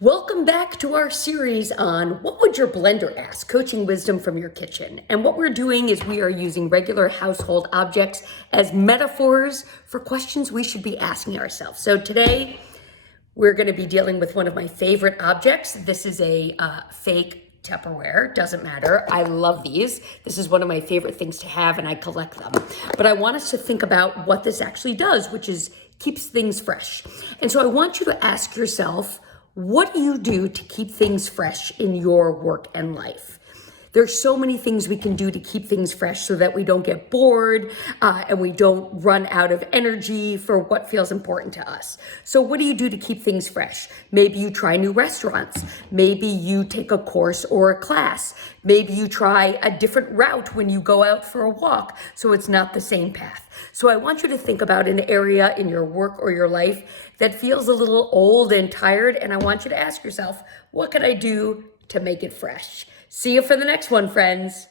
Welcome back to our series on What Would Your Blender Ask? Coaching wisdom from your kitchen. And what we're doing is we are using regular household objects as metaphors for questions we should be asking ourselves. So today we're going to be dealing with one of my favorite objects. This is a fake Tupperware, doesn't matter. I love these. This is one of my favorite things to have and I collect them. But I want us to think about what this actually does, which is keeps things fresh. And so I want you to ask yourself, what do you do to keep things fresh in your work and life? There's so many things we can do to keep things fresh so that we don't get bored and we don't run out of energy for what feels important to us. So what do you do to keep things fresh? Maybe you try new restaurants. Maybe you take a course or a class. Maybe you try a different route when you go out for a walk so it's not the same path. So I want you to think about an area in your work or your life that feels a little old and tired, and I want you to ask yourself, what can I do to make it fresh? See you for the next one, friends.